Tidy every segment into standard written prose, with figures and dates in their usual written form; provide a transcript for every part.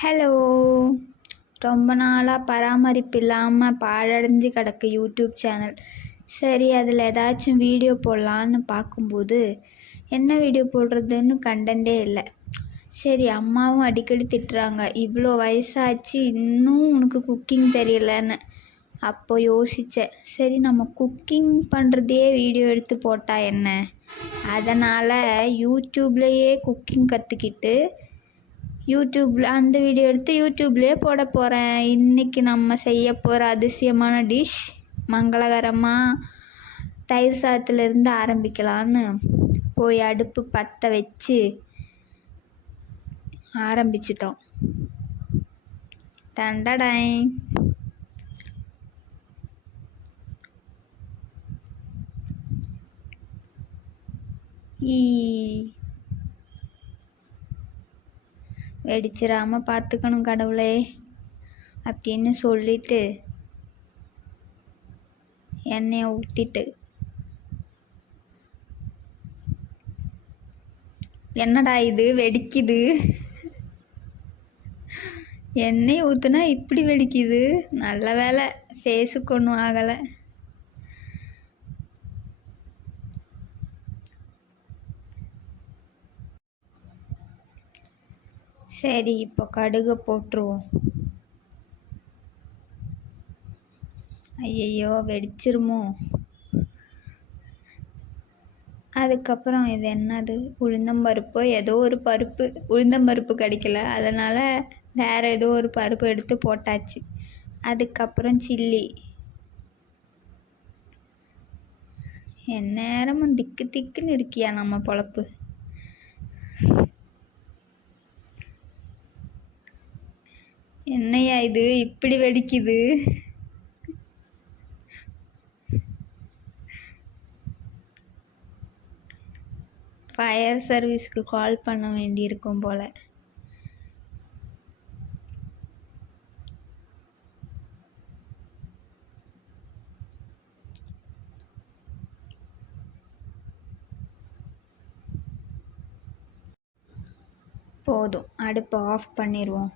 Hello. ரொம்ப நாளாக பராமரிப்பு இல்லாமல் பாழடைஞ்சு கிடக்கு யூடியூப் சேனல். சரி, அதில் ஏதாச்சும் வீடியோ போடலான்னு பார்க்கும்போது என்ன வீடியோ போடுறதுன்னு கண்டென்ட்டே இல்லை. சரி, அம்மாவும் அடிக்கடி திட்டுறாங்க, இவ்வளோ வயசாச்சு இன்னும் உனக்கு குக்கிங் தெரியலன்னு. அப்போ யோசித்தேன், சரி நம்ம குக்கிங் பண்ணுறதையே வீடியோ எடுத்து போட்டால் என்ன. அதனால் யூடியூப்லேயே குக்கிங் கற்றுக்கிட்டு யூடியூப்பில் அந்த வீடியோ எடுத்து யூடியூப்லேயே போட போகிறேன். இன்றைக்கி நம்ம செய்ய போகிற அதிசயமான டிஷ் மங்களகரமாக தயிர் சாதத்துலேருந்து ஆரம்பிக்கலான்னு போய் அடுப்பு பற்ற வச்சு ஆரம்பிச்சிட்டோம். டண்டடாய். வெடிச்சிடாமல் பார்த்துக்கணும் கடவுளே அப்படின்னு சொல்லிட்டு எண்ணெயை ஊற்றிட்டு, என்னடா இது வெடிக்குது, எண்ணெய் ஊற்றுனா இப்படி வெடிக்குது, நல்ல வேலை ஃபேஸுக்கு ஒன்றும் ஆகலை. சரி, இப்போ கடுகை போட்டுருவோம். ஐயையோ வெடிச்சிருமோ. அதுக்கப்புறம் இது என்னது, உளுந்தம்பருப்பு, ஏதோ ஒரு பருப்பு, உளுந்தம்பருப்பு கிடைக்கல, அதனால் வேறு ஏதோ ஒரு பருப்பு எடுத்து போட்டாச்சு. அதுக்கப்புறம் சில்லி. எந்நேரமும் திக்கு திக்குன்னு இருக்கியா நம்ம பொழப்பு. என்னையா இது இப்படி வெடிக்குது. ஃபயர் சர்வீஸ்க்கு கால் பண்ண வேண்டியிருக்கும் போல். போதும், அடுப்பை ஆஃப் பண்ணிடுவோம்.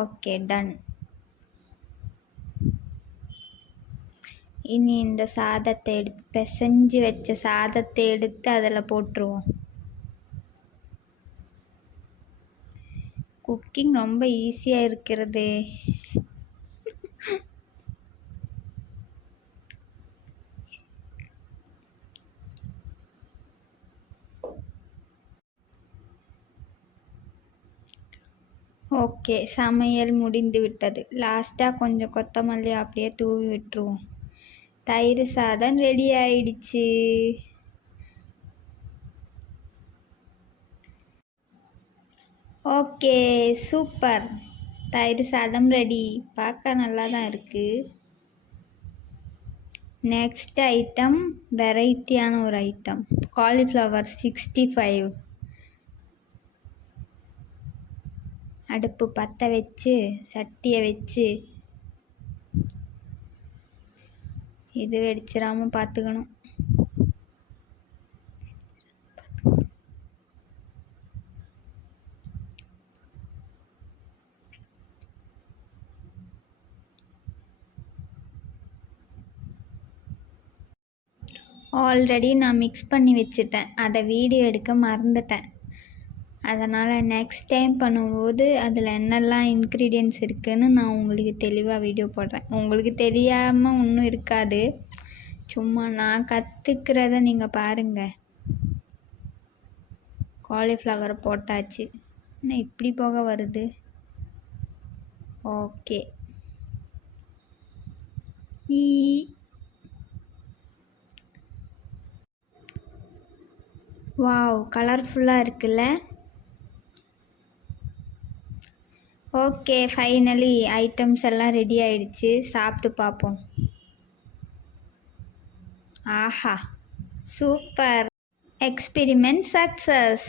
Okay, done. இனி இந்த சாதத்தை எடுத்து, பிசைஞ்சு வச்ச சாதத்தை எடுத்து அதில் போட்டுருவோம். குக்கிங் ரொம்ப ஈஸியாக இருக்கிறது. ஓகே, சமையல் முடிந்து விட்டது. லாஸ்ட்டாக கொஞ்சம் கொத்தமல்லி அப்படியே தூவி விட்டுருவோம். தயிர் சாதம் ரெடி ஆயிடுச்சு. Okay, super. தயிர் சாதம் ரெடி. பார்க்க நல்லா தான் இருக்குது. நெக்ஸ்ட் ஐட்டம் வெரைட்டியான ஒரு ஐட்டம், காலிஃப்ளவர் 65. அடுப்பு பற்ற வச்சு சட்டியை வச்சு இது வெடிச்சிடாமல் பார்த்துக்கணும். ஆல்ரெடி நான் மிக்ஸ் பண்ணி வச்சுட்டேன், அதை வீடியோ எடுக்க மறந்துட்டேன். அதனால் நெக்ஸ்ட் டைம் பண்ணும்போது அதில் என்னெல்லாம் இன்க்ரீடியன்ட்ஸ் இருக்குதுன்னு நான் உங்களுக்கு தெளிவாக வீடியோ போடுறேன். உங்களுக்கு தெரியாமல் ஒன்றும் இருக்காது, சும்மா நான் கற்றுக்கிறத நீங்கள் பாருங்கள். காலிஃப்ளவரை போட்டாச்சு. இன்னும் இப்படி போக வருது. ஓகே. வாவ், கலர்ஃபுல்லாக இருக்குல்ல. ஓகே, ஃபைனலி ஐட்டம்ஸ் எல்லாம் ரெடி ஆயிடுச்சு. சாப்பிட்டு பார்ப்போம். ஆஹா, சூப்பர். Experiment success.